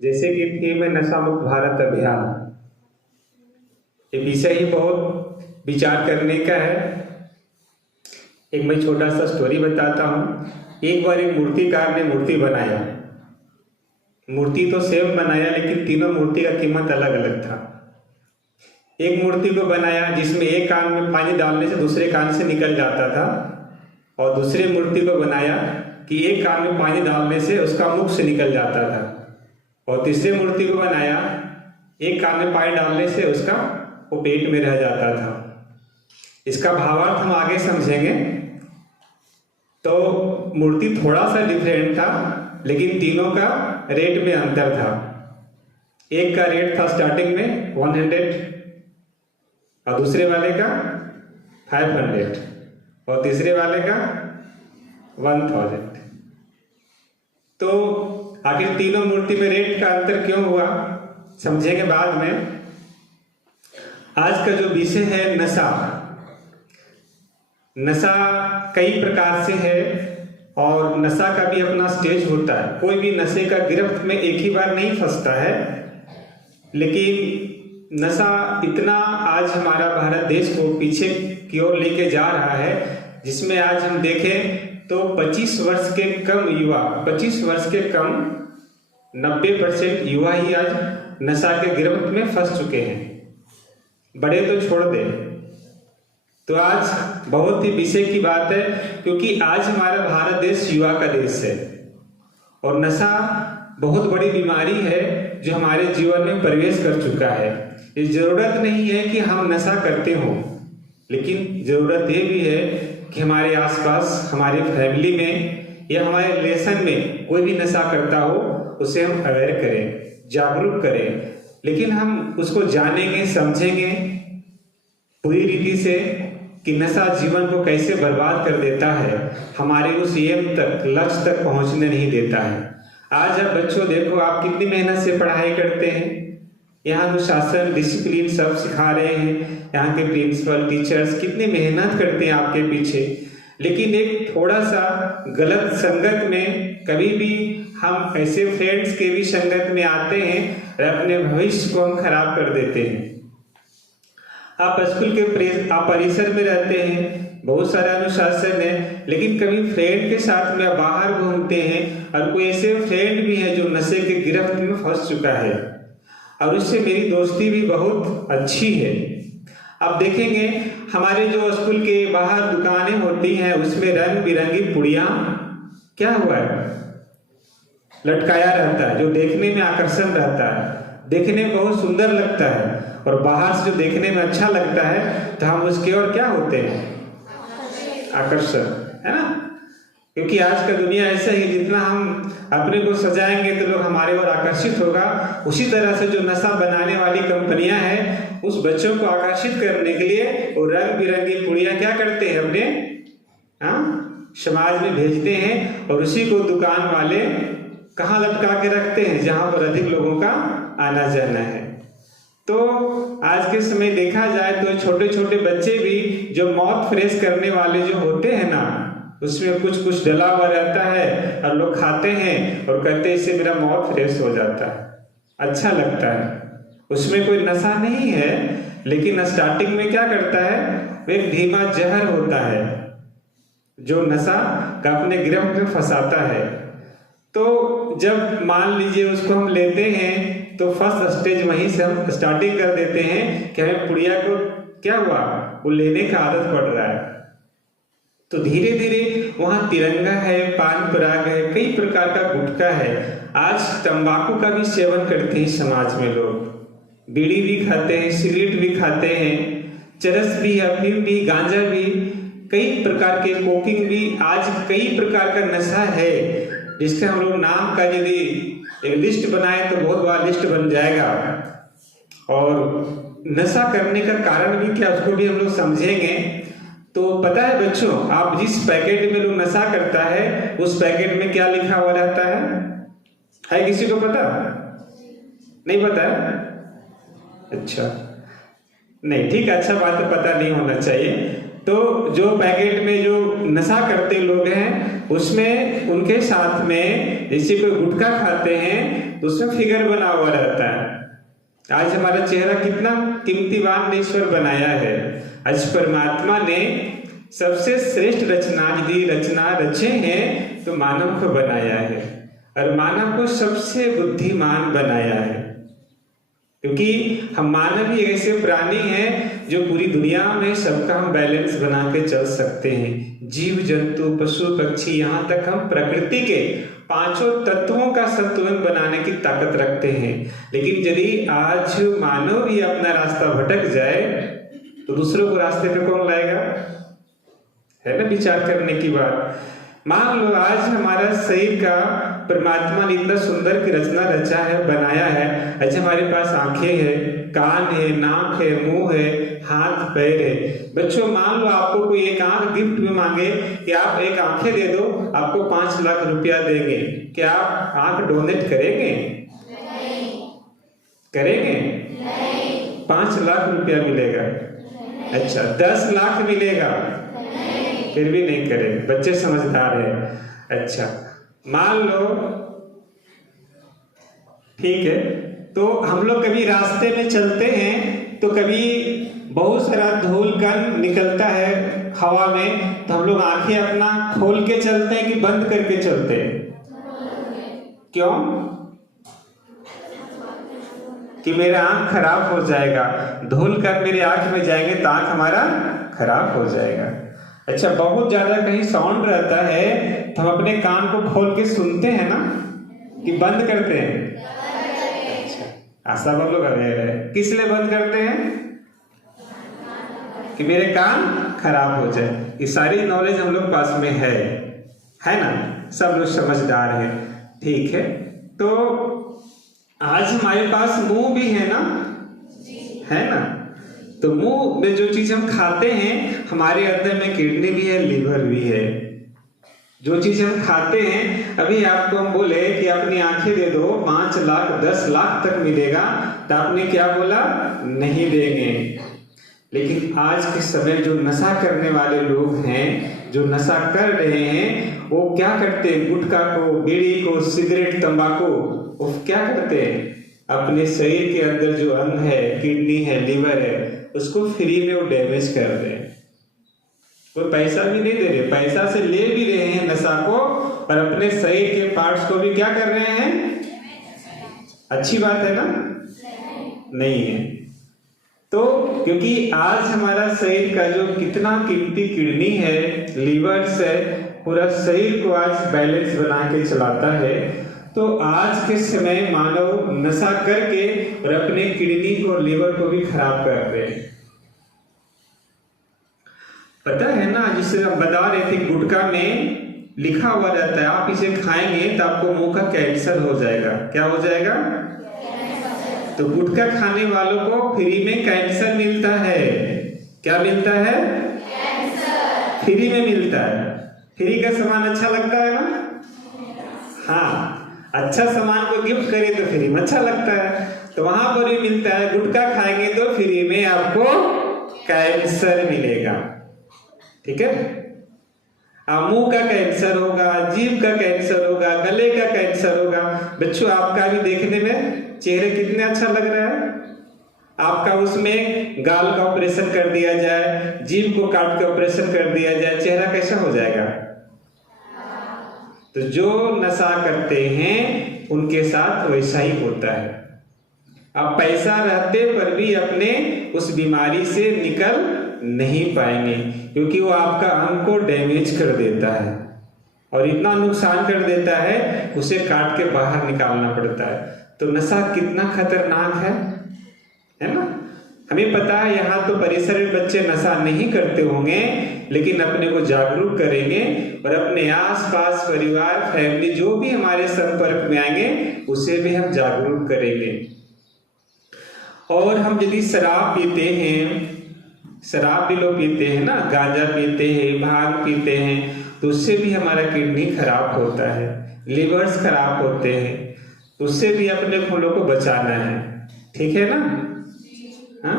जैसे कि थीम है नशा मुक्त भारत अभियान। ये विषय ही बहुत विचार करने का है। एक मैं छोटा सा स्टोरी बताता हूँ। एक बार एक मूर्तिकार ने मूर्ति बनाया। मूर्ति तो सेम बनाया, लेकिन तीनों मूर्ति का कीमत अलग अलग था। एक मूर्ति को बनाया जिसमें एक कान में पानी डालने से दूसरे कान से निकल जाता था, और दूसरे मूर्ति को बनाया कि एक कान में पानी डालने से उसका मुख से निकल जाता था, और तीसरे मूर्ति को बनाया एक कान में पानी डालने से उसका वो पेट में रह जाता था। इसका भावार्थ हम आगे समझेंगे। तो मूर्ति थोड़ा सा डिफरेंट था, लेकिन तीनों का रेट में अंतर था। एक का रेट था स्टार्टिंग में 100 और दूसरे वाले का 500 और तीसरे वाले का 1000। तो आखिर तीनों मूर्ति में रेट का अंतर क्यों हुआ समझेंगे बाद में। आज का जो विषय है नशा। नशा कई प्रकार से है और नशा का भी अपना स्टेज होता है। कोई भी नशे का गिरफ्त में एक ही बार नहीं फंसता है, लेकिन नशा इतना आज हमारा भारत देश को पीछे की ओर लेके जा रहा है, जिसमें आज हम देखें तो 25 वर्ष के कम युवा, 25 वर्ष के कम 90% युवा ही आज नशा के गिरफ्त में फंस चुके हैं। बड़े तो छोड़ दे। तो आज बहुत ही विषय की बात है, क्योंकि आज हमारा भारत देश युवा का देश है और नशा बहुत बड़ी बीमारी है जो हमारे जीवन में प्रवेश कर चुका है। ये जरूरत नहीं है कि हम नशा करते हो, लेकिन जरूरत ये भी है कि हमारे आसपास, हमारी फैमिली में या हमारे रिलेशन में कोई भी नशा करता हो उसे हम अवेयर करें, जागरूक करें। लेकिन हम उसको जानेंगे, समझेंगे पूरी रीति से कि नशा जीवन को कैसे बर्बाद कर देता है, हमारे उस एम तक, लक्ष्य तक पहुंचने नहीं देता है। आज आप बच्चों देखो, आप कितनी मेहनत से पढ़ाई करते हैं। यहाँ अनुशासन, डिसिप्लिन सब सिखा रहे हैं। यहाँ के प्रिंसिपल, टीचर्स कितनी मेहनत करते हैं आपके पीछे, लेकिन एक थोड़ा सा गलत संगत में कभी भी हम ऐसे फ्रेंड्स के भी संगत में आते हैं और अपने भविष्य को हम खराब कर देते हैं। आप स्कूल के आप परिसर में रहते हैं, बहुत सारा अनुशासन है, लेकिन कभी फ्रेंड के साथ में बाहर घूमते हैं और कोई ऐसे फ्रेंड भी है जो नशे के गिरफ्त में फंस चुका है और उससे मेरी दोस्ती भी बहुत अच्छी है। आप देखेंगे हमारे जो स्कूल के बाहर दुकानें होती हैं उसमें रंग बिरंगी पुड़िया क्या हुआ है, लटकाया रहता है, जो देखने में आकर्षण रहता है, देखने में बहुत सुंदर लगता है, और बाहर से जो देखने में अच्छा लगता है तो हम उसके और क्या होते हैं, आकर्षण, है ना। क्योंकि आज का दुनिया ऐसा ही, जितना हम अपने को सजाएंगे तो लोग हमारे ओर आकर्षित होगा। उसी तरह से जो नशा बनाने वाली कंपनियां हैं, उस बच्चों को आकर्षित करने के लिए वो रंग बिरंगी पुड़िया क्या करते हैं, अपने समाज में भेजते हैं, और उसी को दुकान वाले कहाँ लटका के रखते हैं, जहां पर अधिक लोगों का आना जाना है। तो आज के समय देखा जाए तो छोटे छोटे बच्चे भी जो माउथ फ्रेश करने वाले जो होते हैं ना, उसमें कुछ कुछ डला हुआ रहता है और लोग खाते हैं और कहते हैं इससे मेरा माउथ फ्रेश हो जाता है, अच्छा लगता है। उसमें कोई नशा नहीं है, लेकिन स्टार्टिंग में क्या करता है, वो एक धीमा जहर होता है जो नशा का अपने गिरफ्त में फंसाता है। तो जब मान लीजिए उसको हम लेते हैं तो फर्स्ट स्टेज वहीं से हम स्टार्टिंग कर देते हैं कि हमें पुड़िया को क्या हुआ, वो लेने का आदत पड़ रहा है। तो धीरे धीरे वहां तिरंगा है, पान पराग है, कई प्रकार का गुटखा है। आज तंबाकू का भी सेवन करते हैं समाज में लोग, बीड़ी भी खाते हैं, सिगरेट भी खाते हैं, चरस भी, अफीम भी, गांजा भी, कई प्रकार के कोकिंग भी। आज कई प्रकार का नशा है जिसके हम लोग नाम का यदि एक लिस्ट बनाए तो बहुत बड़ा लिस्ट बन जाएगा। और नशा करने का कारण भी क्या, उसको भी हम लोग समझेंगे। तो पता है बच्चों, आप जिस पैकेट में लोग नशा करता है उस पैकेट में क्या लिखा हुआ रहता है किसी को पता? नहीं पता है? अच्छा नहीं, ठीक है, अच्छा बात है, पता नहीं होना चाहिए। तो जो पैकेट में जो नशा करते लोग हैं उसमें उनके साथ में जैसे कोई गुटखा खाते हैं तो उसमें फिगर बना हुआ रहता है। आज हमारा चेहरा कितना कीमतीवान ने ईश्वर बनाया है। आज परमात्मा ने सबसे श्रेष्ठ रचना यदि रचना रचे हैं तो मानव को बनाया है और मानव को सबसे बुद्धिमान बनाया है, क्योंकि हम मानव ही ऐसे प्राणी हैं जो पूरी दुनिया में सबका हम बैलेंस बना के चल सकते हैं। जीव जंतु पशु पक्षी यहाँ तक हम प्रकृति के पांचों तत्वों का संतुलन बनाने की ताकत रखते हैं। लेकिन यदि आज मानव भी अपना रास्ता भटक जाए तो दूसरों को रास्ते पे कौन लाएगा? है ना विचार करने की बात। मान लो आज हमारा शरीर का परमात्मा ने इतना सुंदर की रचना रचा है, बनाया है। अच्छा हमारे पास आंखें है, कान है, नाक है, मुंह है, हाथ पैर है। बच्चों मान लो आपको कोई एक आंख गिफ्ट में मांगे कि आप एक आंखें दे दो, आपको 5 लाख रुपया देंगे, क्या आप आंख डोनेट करेंगे? नहीं। करेंगे? नहीं। 5 लाख रुपया मिलेगा? नहीं। अच्छा 10 लाख मिलेगा? नहीं। फिर भी नहीं करेंगे, बच्चे समझदार है। अच्छा मान लो ठीक है, तो हम लोग कभी रास्ते में चलते हैं तो कभी बहुत सारा धूल कण निकलता है हवा में, तो हम लोग आंखें अपना खोल के चलते हैं कि बंद करके चलते हैं? क्यों? कि मेरा आंख खराब हो जाएगा, धूल कण मेरे आंख में जाएंगे तो आंख हमारा खराब हो जाएगा। अच्छा बहुत ज्यादा कहीं साउंड रहता है तो हम अपने कान को खोल के सुनते हैं ना कि बंद करते हैं? अच्छा सब लोग अवेयर है। किस लिए बंद करते हैं? कि मेरे कान खराब हो जाए। ये सारी नॉलेज हम लोग पास में है ना, सब लोग समझदार है। ठीक है, तो आज हमारे पास मुंह भी है ना, तो मुंह में जो चीज हम खाते हैं हमारे अंदर में किडनी भी है, लीवर भी है। जो चीज हम खाते हैं, अभी आपको हम बोले कि अपनी आंखें दे दो 5 लाख 10 लाख तक मिलेगा, तो आपने क्या बोला? नहीं देंगे। लेकिन आज के समय जो नशा करने वाले लोग हैं, जो नशा कर रहे हैं, वो क्या करते हैं? गुटखा को, बीड़ी को, सिगरेट, तंबाकू, वो क्या करते हैं? अपने शरीर के अंदर जो अंग है, किडनी है, लीवर है, उसको फ्री में वो डैमेज कर रहे हैं। कोई पैसा भी नहीं दे रहे, पैसा से ले भी रहे हैं नशा को, और अपने शरीर के पार्ट्स को भी क्या कर रहे हैं? अच्छी बात है ना? नहीं है। तो क्योंकि आज हमारा शरीर का जो कितना कीमती किडनी है, लीवर्स है, पूरा शरीर को आज बैलेंस बना के चलाता है। तो आज के समय मानव नशा करके और अपने किडनी को, लीवर को भी खराब कर रहे हैं। पता है ना, जिसे हम बता रहे थे, गुटखा में लिखा हुआ रहता है आप इसे खाएंगे तो आपको मुंह का कैंसर हो जाएगा। क्या हो जाएगा? तो गुटखा खाने वालों को फ्री में कैंसर मिलता है। क्या मिलता है? कैंसर फ्री में मिलता है। फ्री का सामान अच्छा लगता है ना? हाँ, अच्छा सामान को गिफ्ट करे तो फ्री में अच्छा लगता है, तो वहां पर भी मिलता है। गुटखा खाएंगे तो फ्री में आपको कैंसर मिलेगा। ठीक है, मुंह का कैंसर होगा, जीभ का कैंसर होगा, गले का कैंसर होगा। बच्चों आपका भी देखने में चेहरे कितने अच्छा लग रहा है। आपका उसमें गाल का ऑपरेशन कर दिया जाए, जीभ को काट के ऑपरेशन कर दिया जाए, चेहरा कैसा हो जाएगा? तो जो नशा करते हैं उनके साथ वैसा ही होता है। आप पैसा रहते पर भी अपने उस बीमारी से निकल नहीं पाएंगे, क्योंकि वो आपका अंग को डैमेज कर देता है और इतना नुकसान कर देता है, उसे काट के बाहर निकालना पड़ता है। तो नशा कितना खतरनाक है ना? हमें पता है यहाँ तो परिसर में बच्चे नशा नहीं करते होंगे, लेकिन अपने को जागरूक करेंगे और अपने आसपास परिवार, फैमिली, जो भी हमारे संपर्क में आएंगे उसे भी हम जागरूक करेंगे। और हम यदि शराब पीते हैं, शराब भी लोग पीते हैं ना, गांजा पीते हैं, भांग पीते हैं, तो उससे भी हमारा किडनी खराब होता है, लिवर्स खराब होते हैं, तो उससे भी अपने खूनों को बचाना है। ठीक है ना? हाँ,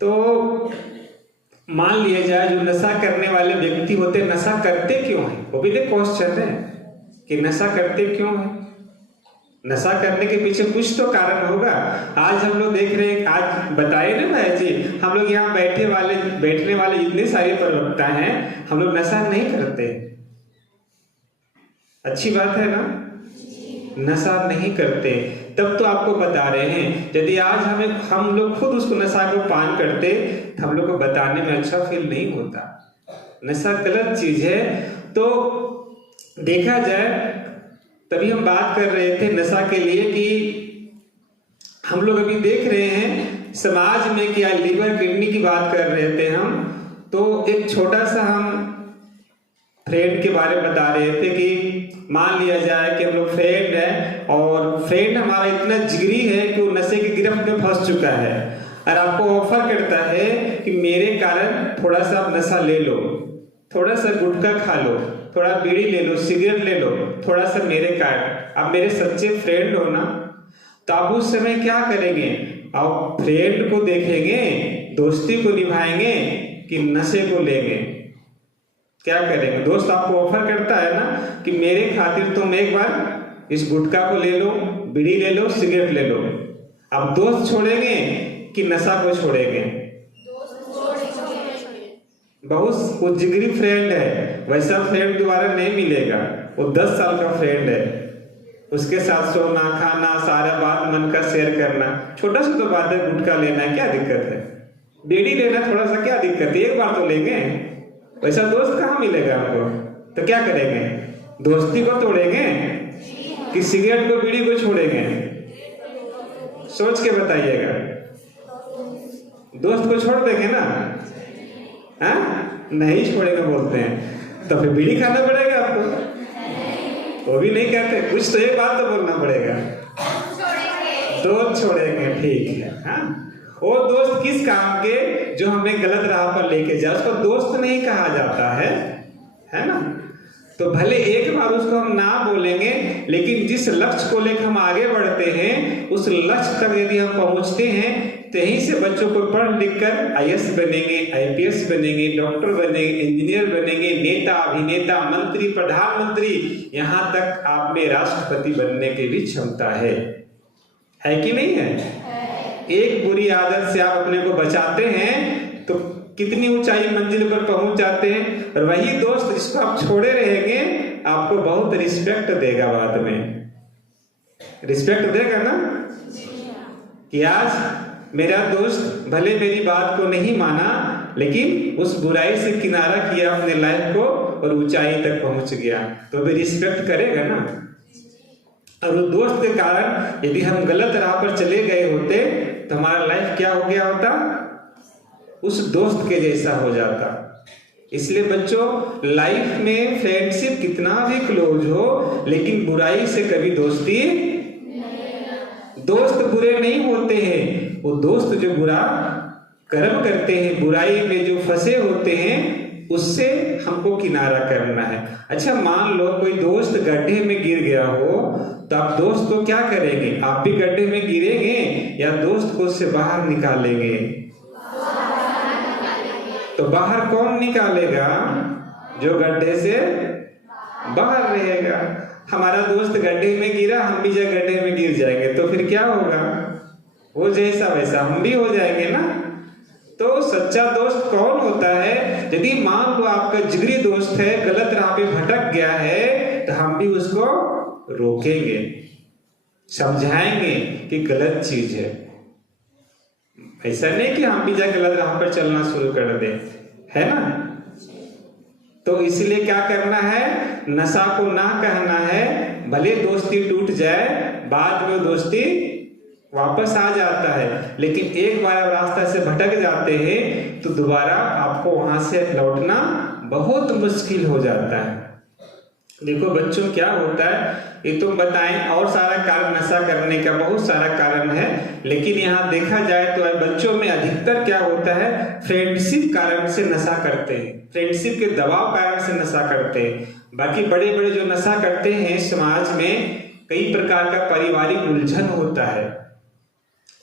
तो मान लिया जाए जो नशा करने वाले व्यक्ति होते हैं, नशा करते क्यों हैं? वो भी तो क्वेश्चन है कि नशा करते क्यों हैं? नशा करने के पीछे कुछ तो कारण होगा। आज हम लोग देख रहे हैं, आज बताए ना भाई जी, हम लोग यहाँ बैठने वाले जितने सारे प्रवक्ता हैं, हम लोग नशा नहीं करते। अच्छी बात है ना, नशा नहीं करते। तब तो आपको बता रहे हैं, यदि आज हम लोग खुद उसको नशा को पान करते तो हम लोग को बताने में अच्छा फील नहीं होता। नशा गलत चीज है। तो देखा जाए, तभी हम बात कर रहे थे नशा के लिए कि हम लोग अभी देख रहे हैं समाज में क्या लीवर किडनी की बात कर रहे थे हम। तो एक छोटा सा हम फ्रेंड के बारे में बता रहे थे कि मान लिया जाए कि हम लोग फ्रेंड है और फ्रेंड हमारा इतना जिगरी है कि वो नशे की गिरफ्त में फंस चुका है और आपको ऑफर करता है कि मेरे कारण थोड़ा सा आप नशा ले लो, थोड़ा सा गुटखा खा लो, थोड़ा बीड़ी ले लो, सिगरेट ले लो, थोड़ा सा मेरे कारण, आप मेरे सच्चे फ्रेंड हो ना। तो आप उस समय क्या करेंगे? आप फ्रेंड को देखेंगे, दोस्ती को निभाएंगे कि नशे को लेंगे? क्या करेंगे? दोस्त आपको ऑफर करता है ना कि मेरे खातिर तुम एक बार इस गुटखा को ले लो, बीड़ी ले लो, सिगरेट ले लो। आप दोस्त छोड़ेंगे कि नशा को छोड़ेंगे? बहुत वो जिगरी फ्रेंड है, वैसा फ्रेंड दोबारा नहीं मिलेगा। वो 10 साल का फ्रेंड है, उसके साथ सोना खाना सारा बात मन का शेयर करना, छोटा सा तो बात है। गुटखा लेना क्या दिक्कत है? बीड़ी लेना थोड़ा सा क्या दिक्कत है? एक बार तो लेंगे। वैसा दोस्त कहाँ मिलेगा आपको? तो क्या करेंगे? दोस्ती को तोड़ेंगे कि सिगरेट को बीड़ी को छोड़ेंगे? सोच के बताइएगा। दोस्त को छोड़ देंगे ना? हाँ, नहीं छोड़ेंगे बोलते हैं, तो फिर बीड़ी खाना पड़ेगा आपको। वो भी नहीं कहते, कुछ तो एक बात तो बोलना पड़ेगा, दोस्त छोड़ेंगे, ठीक है। हाँ, वो दोस्त किस काम के? जो हमें गलत राह पर लेके जाए, उसको दोस्त नहीं कहा जाता है ना। तो भले एक बार उसको हम ना बोलेंगे, लेकिन जिस लक्ष्य को लेकर हम आगे बढ़ते हैं, उस लक्ष्य तक यदि हम पहुंचते हैं, तो यहीं से बच्चों को पढ़ लिख कर IAS बनेंगे, IPS बनेंगे, डॉक्टर बनेंगे, इंजीनियर बनेंगे, नेता, अभिनेता, मंत्री, प्रधानमंत्री, यहाँ तक आप में राष्ट्रपति बनने की भी क्षमता है कि नहीं है? एक बुरी आदत से आप अपने को बचाते हैं तो कितनी ऊंचाई मंजिल पर पहुंच जाते हैं। और वही दोस्त जिसको आप छोड़े रहेंगे, आपको बहुत रिस्पेक्ट देगा, बाद में रिस्पेक्ट देगा ना कि आज मेरा दोस्त भले मेरी बात को नहीं माना, लेकिन उस बुराई से किनारा किया अपने लाइफ को और ऊंचाई तक पहुंच गया, तो भी रिस्पेक्ट करेगा ना। और उस दोस्त के कारण यदि हम गलत राह पर चले गए होते तो हमारा लाइफ क्या हो गया होता? उस दोस्त के जैसा हो जाता। इसलिए बच्चों, लाइफ में फ्रेंडशिप कितना भी क्लोज हो, लेकिन बुराई से कभी दोस्ती, दोस्त बुरे नहीं होते हैं। वो दोस्त जो बुरा कर्म करते हैं, बुराई में जो फंसे होते हैं, उससे हमको किनारा करना है। अच्छा, मान लो कोई दोस्त गड्ढे में गिर गया हो, तो आप दोस्त को क्या करेंगे? आप भी गड्ढे में गिरेंगे या दोस्त को उससे बाहर निकालेंगे? तो बाहर कौन निकालेगा? जो गड्ढे से बाहर रहेगा। हमारा दोस्त गड्ढे में गिरा, हम भी जब गड्ढे में गिर जाएंगे तो फिर क्या होगा? वो जैसा वैसा हम भी हो जाएंगे ना। तो सच्चा दोस्त कौन होता है? यदि मान लो आपका जिगरी दोस्त है, गलत राह पे भटक गया है, तो हम भी उसको रोकेंगे, समझाएंगे कि गलत चीज है। ऐसा नहीं कि हम भी जाकर गलत राह पर चलना शुरू कर दें, है ना। तो इसलिए क्या करना है? नशा को ना कहना है। भले दोस्ती टूट जाए, बाद में दोस्ती वापस आ जाता है, लेकिन एक बार आप रास्ता से भटक जाते हैं तो दोबारा आपको वहां से लौटना बहुत मुश्किल हो जाता है। देखो बच्चों, क्या होता है ये तुम बताएं, और सारा कारण नशा करने का बहुत सारा कारण है, लेकिन यहाँ देखा जाए तो बच्चों में अधिकतर क्या होता है? फ्रेंडशिप कारण से नशा करते हैं, फ्रेंडशिप के दबाव कारण से नशा करते हैं। बाकी बड़े बड़े जो नशा करते हैं समाज में, कई प्रकार का पारिवारिक उलझन होता है,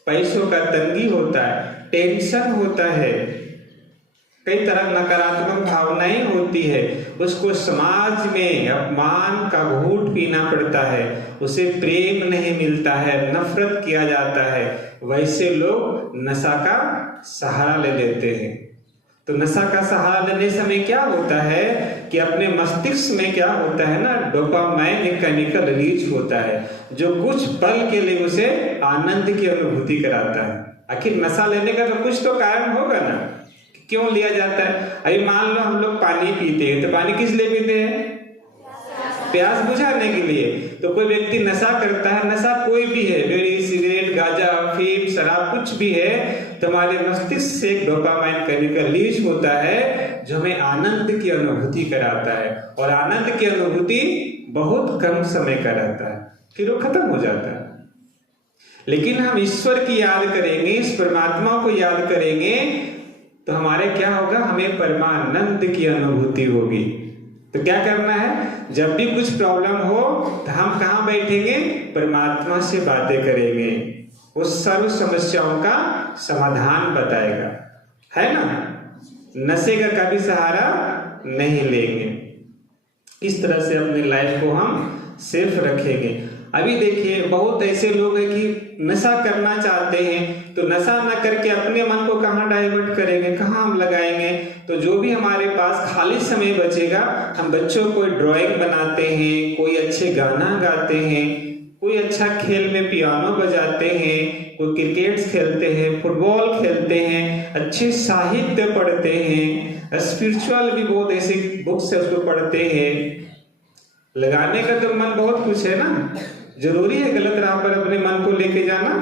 पैसों का तंगी होता है, टेंशन होता है, कई तरह नकारात्मक भावनाएं होती है, उसको समाज में अपमान का घूंट पीना पड़ता है, उसे प्रेम नहीं मिलता है, नफरत किया जाता है, वैसे लोग नशा का सहारा ले लेते हैं। तो नशा का सहारा लेने समय क्या होता है कि अपने मस्तिष्क में क्या होता है ना, डोपामाइन एक केमिकल रिलीज होता है जो कुछ पल के लिए उसे आनंद की अनुभूति कराता है। आखिर नशा लेने का तो कुछ तो कारण होगा ना, क्यों लिया जाता है। अभी मान लो हम लोग पानी पीते हैं, तो पानी किस लिए पीते हैं? प्यास बुझाने के लिए। तो कोई व्यक्ति नशा करता है, नशा कोई भी है, बीड़ी, सिगरेट, गांजा, अफीम, शराब, कुछ भी है, तो हमारे मस्तिष्क से एक डोपामाइन केमिकल रिलीज होता है जो हमें आनंद की अनुभूति कराता है, और आनंद की अनुभूति बहुत कम समय का रहता है, फिर वो खत्म हो जाता है। लेकिन हम ईश्वर की याद करेंगे, इस परमात्मा को याद करेंगे, तो हमारे क्या होगा, हमें परमानंद की अनुभूति होगी। तो क्या करना है, जब भी कुछ प्रॉब्लम हो तो हम कहाँ बैठेंगे? परमात्मा से बातें करेंगे, वो सर्व समस्याओं का समाधान बताएगा, है ना। नशे का कभी सहारा नहीं लेंगे, इस तरह से अपनी लाइफ को हम सेफ रखेंगे। अभी देखिए बहुत ऐसे लोग हैं कि नशा करना चाहते हैं, तो नशा ना करके अपने मन को कहाँ डाइवर्ट करेंगे, कहाँ हम लगाएंगे। तो जो भी हमारे पास खाली समय बचेगा, हम बच्चों को ड्राइंग बनाते हैं, कोई अच्छे गाना गाते हैं, कोई अच्छा खेल में पियानो बजाते हैं, कोई क्रिकेट खेलते हैं, फुटबॉल खेलते हैं, अच्छे साहित्य पढ़ते हैं, स्पिरिचुअल भी बहुत ऐसे बुक्स है उसको पढ़ते हैं। लगाने का तो मन बहुत कुछ है ना, जरूरी है गलत राह पर अपने मन को लेके जाना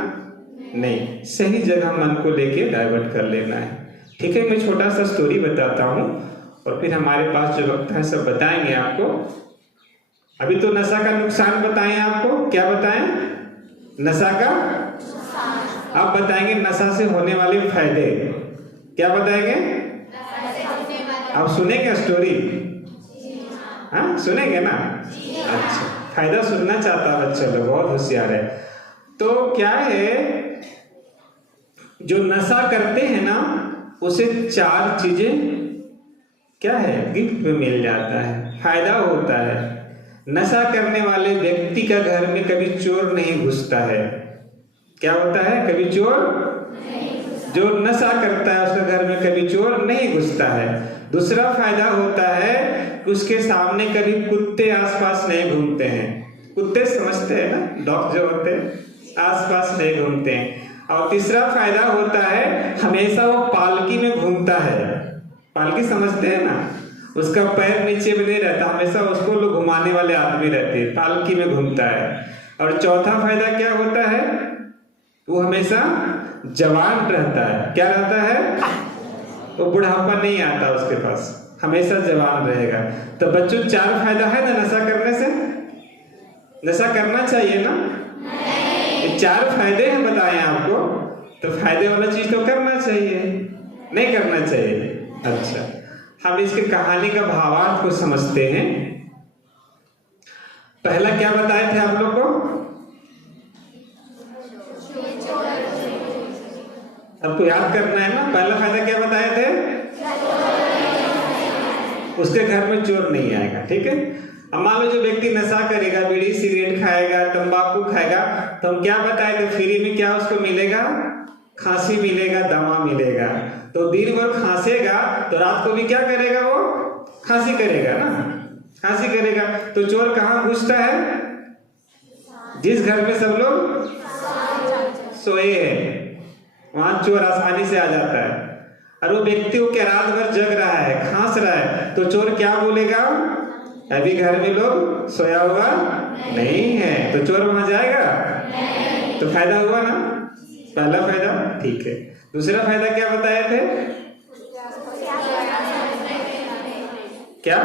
नहीं, सही जगह मन को लेके डाइवर्ट कर लेना है। ठीक है, मैं छोटा सा स्टोरी बताता हूँ और फिर हमारे पास जो वक्त है सब बताएंगे आपको। अभी तो नशा का नुकसान बताएं आपको, क्या बताएं? नशा का, आप बताएंगे नशा से होने वाले फायदे, क्या बताएंगे? आप सुनेंगे स्टोरी? हाँ सुनेंगे ना? अच्छा, फायदा सुनना चाहता बच्चा लोग, बहुत होशियार है। तो क्या है, जो नशा करते हैं ना, उसे 4 चीजें क्या है, गिफ्ट में मिल जाता है, फायदा होता है। नशा करने वाले व्यक्ति का घर में कभी चोर नहीं घुसता है। क्या होता है? कभी चोर, जो नशा करता है उसके घर में कभी चोर नहीं घुसता है। दूसरा फायदा होता है, उसके सामने कभी कुत्ते आसपास नहीं घूमते हैं। कुत्ते समझते हैं ना, डॉग जो होते हैं, आसपास नहीं घूमते हैं। और तीसरा फायदा होता है, हमेशा वो पालकी में घूमता है। पालकी समझते हैं ना, उसका पैर नीचे में नहीं रहता, हमेशा उसको लोग घुमाने वाले आदमी रहते हैं, पालकी में घूमता है। और चौथा फायदा क्या होता है, वो हमेशा जवान रहता है। क्या रहता है? वो बुढ़ापा नहीं आता उसके पास, हमेशा जवान रहेगा। तो बच्चों 4 फायदा है ना नशा करने से? नशा करना चाहिए ना? ये 4 फायदे हैं बताएं आपको, तो फायदे वाला चीज तो करना चाहिए, नहीं करना चाहिए। अच्छा, हम इसके कहानी का भावार्थ को समझते हैं। पहला क्या बताए थे आप लोग को? आपको याद करना है ना, पहला फायदा क्या बताए थे? उसके घर में चोर नहीं आएगा। ठीक है, अब मान लो जो व्यक्ति नशा करेगा, बीड़ी सिगरेट खाएगा, तंबाकू खाएगा, तो हम क्या बताए थे, फ्री में क्या उसको मिलेगा? खांसी मिलेगा, दमा मिलेगा। तो दिन भर खांसेगा तो रात को भी क्या करेगा, वो खांसी करेगा ना, खांसी करेगा। तो चोर कहाँ घुसता है? जिस घर में सब लोग सोए हैं, वहां चोर आसानी से आ जाता है। और वो व्यक्ति को क्या रात भर जग रहा है, खांस रहा है, तो चोर क्या बोलेगा, अभी घर में लोग सोया हुआ नहीं है, तो चोर वहां जाएगा? तो फायदा हुआ ना, पहला फायदा। ठीक है, दूसरा फायदा क्या बताए थे? क्या?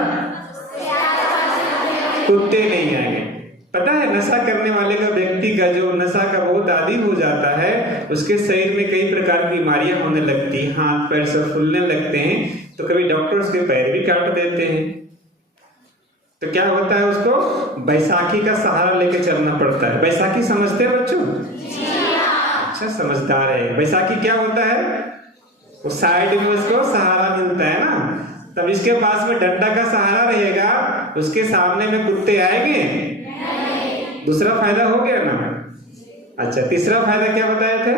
कुत्ते नहीं आएंगे। पता है, नशा करने वाले का, व्यक्ति का जो नशा का बहुत आदी हो जाता है, उसके शरीर में कई प्रकार की बीमारियां होने लगती हैं, हाथ पैर सब फूलने लगते हैं, तो कभी डॉक्टर उसके पैर भी काट देते हैं। तो क्या होता है, उसको बैसाखी का सहारा लेके चलना पड़ता है। बैसाखी समझते हैं बच्चों? अच्छा, समझदार है। बैसाखी क्या होता है? वो साइड में उसको सहारा मिलता है ना। तब इसके पास में डंडा का सहारा रहेगा, उसके सामने में कुत्ते आएंगे? दूसरा फायदा हो गया ना। अच्छा, तीसरा फायदा क्या बताए थे?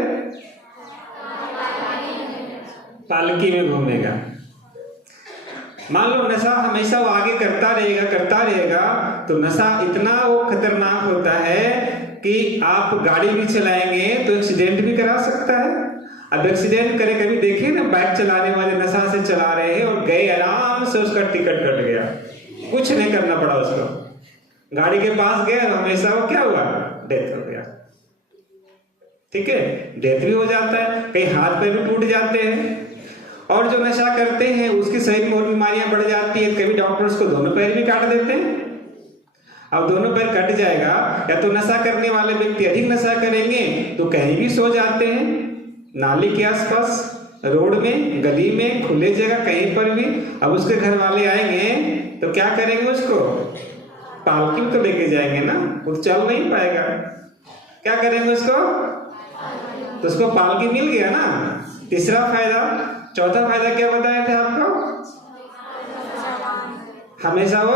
पालकी में घूमेगा। मान लो नशा हमेशा वो आगे करता रहेगा, तो नशा इतना वो खतरनाक होता है कि आप गाड़ी भी चलाएंगे तो एक्सीडेंट भी करा सकता है। अब एक्सीडेंट करे, कभी देखिए ना बाइक चलाने वाले नशा से चला रहे हैं और गए आराम से, उसका टिकट कट गया, कुछ नहीं करना पड़ा उसको, गाड़ी के पास गए और हमेशा वो क्या हुआ? डेथ हो गया। ठीक है, डेथ भी हो जाता है, कहीं हाथ पैर भी टूट जाते हैं। और जो नशा करते हैं उसके शरीर में और बीमारियां बढ़ जाती है, कभी डॉक्टर्स को दोनों पैर भी काट देते हैं। अब दोनों पैर कट जाएगा, या तो नशा करने वाले व्यक्ति अधिक नशा करेंगे तो कहीं भी सो जाते हैं, नाली के आसपास, रोड में, गली में, खुले जगह, कहीं पर भी। अब उसके घर वाले आएंगे तो क्या करेंगे? उसको पालकी में तो लेके जाएंगे ना, वो चल नहीं पाएगा, क्या करेंगे उसको? तो उसको पालकी मिल गया ना, तीसरा फायदा। चौथा फायदा क्या बताया था आपको? हमेशा वो,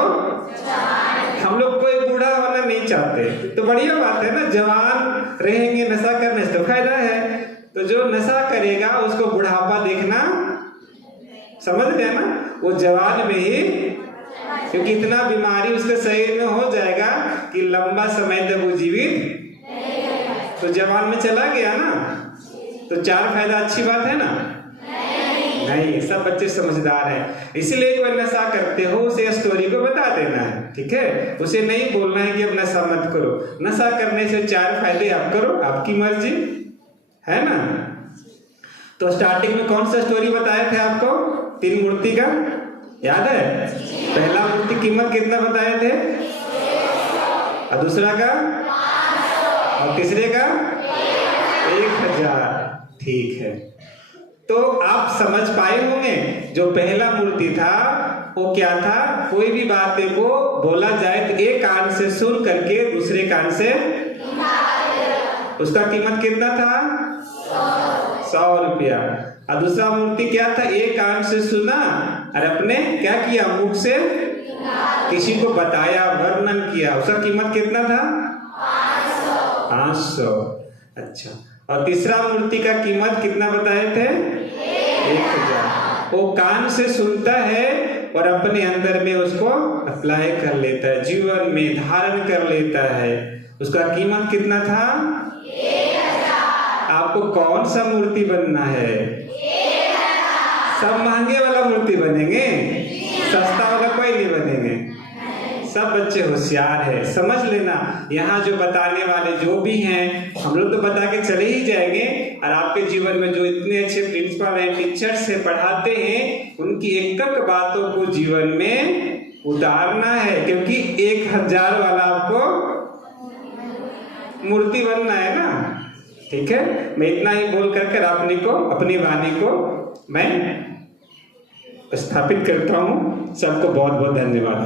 हम लोग कोई बूढ़ा होना नहीं चाहते, तो बढ़िया बात है ना, जवान रहेंगे नशा करने से तो फायदा है। तो जो नशा करेगा उसको बुढ़ापा देखना, समझ गया ना, वो जवान में ही, क्योंकि इतना बीमारी उसके शरीर में हो जाएगा कि लंबा समय तक वो जीवित, तो जवान में चला गया ना। तो चार फायदा अच्छी बात है ना? नहीं, सब बच्चे समझदार हैं, इसलिए कोई नशा करते हो उसे स्टोरी को बता देना है, ठीक है? उसे नहीं बोलना है कि अब नशा मत करो, नशा करने से चार फायदे आप करो, आपकी मर्जी है ना। तो स्टार्टिंग में कौन सा स्टोरी बताए थे आपको? 3 मूर्ति का, याद है? पहला मूर्ति कीमत कितना बताए थे? और दूसरा का? और तीसरे का? 1000। ठीक है, तो आप समझ पाए होंगे जो पहला मूर्ति था वो क्या था? कोई भी बातें को बोला जाए तो एक कान से सुन करके दूसरे कान से, उसका कीमत कितना था? 100 रुपया। और दूसरा मूर्ति क्या था? एक कान से सुना और अपने क्या किया? मुख से किसी को बताया, वर्णन किया, उसका कीमत कितना था? 500। अच्छा, और तीसरा मूर्ति का कीमत कितना बताए थे? 1000। वो कान से सुनता है और अपने अंदर में उसको अप्लाई कर लेता है, जीवन में धारण कर लेता है, उसका कीमत कितना था? 1000। आपको कौन सा मूर्ति बनना है? 1000। सब महंगे वाला मूर्ति बनेंगे, सस्ता वाला कोई नहीं बनेंगे। सब बच्चे होशियार है, समझ लेना। यहाँ जो बताने वाले जो भी हैं, हम लोग तो बता के चले ही जाएंगे, और आपके जीवन में जो इतने अच्छे प्रिंसिपल हैं, टीचर्स से पढ़ाते हैं, उनकी एक एक बातों को जीवन में उतारना है, क्योंकि 1000 वाला आपको मूर्ति बनना है ना। ठीक है, मैं इतना ही बोल करके अपनी वाणी को मैं स्थापित करता हूँ। सबको बहुत बहुत धन्यवाद।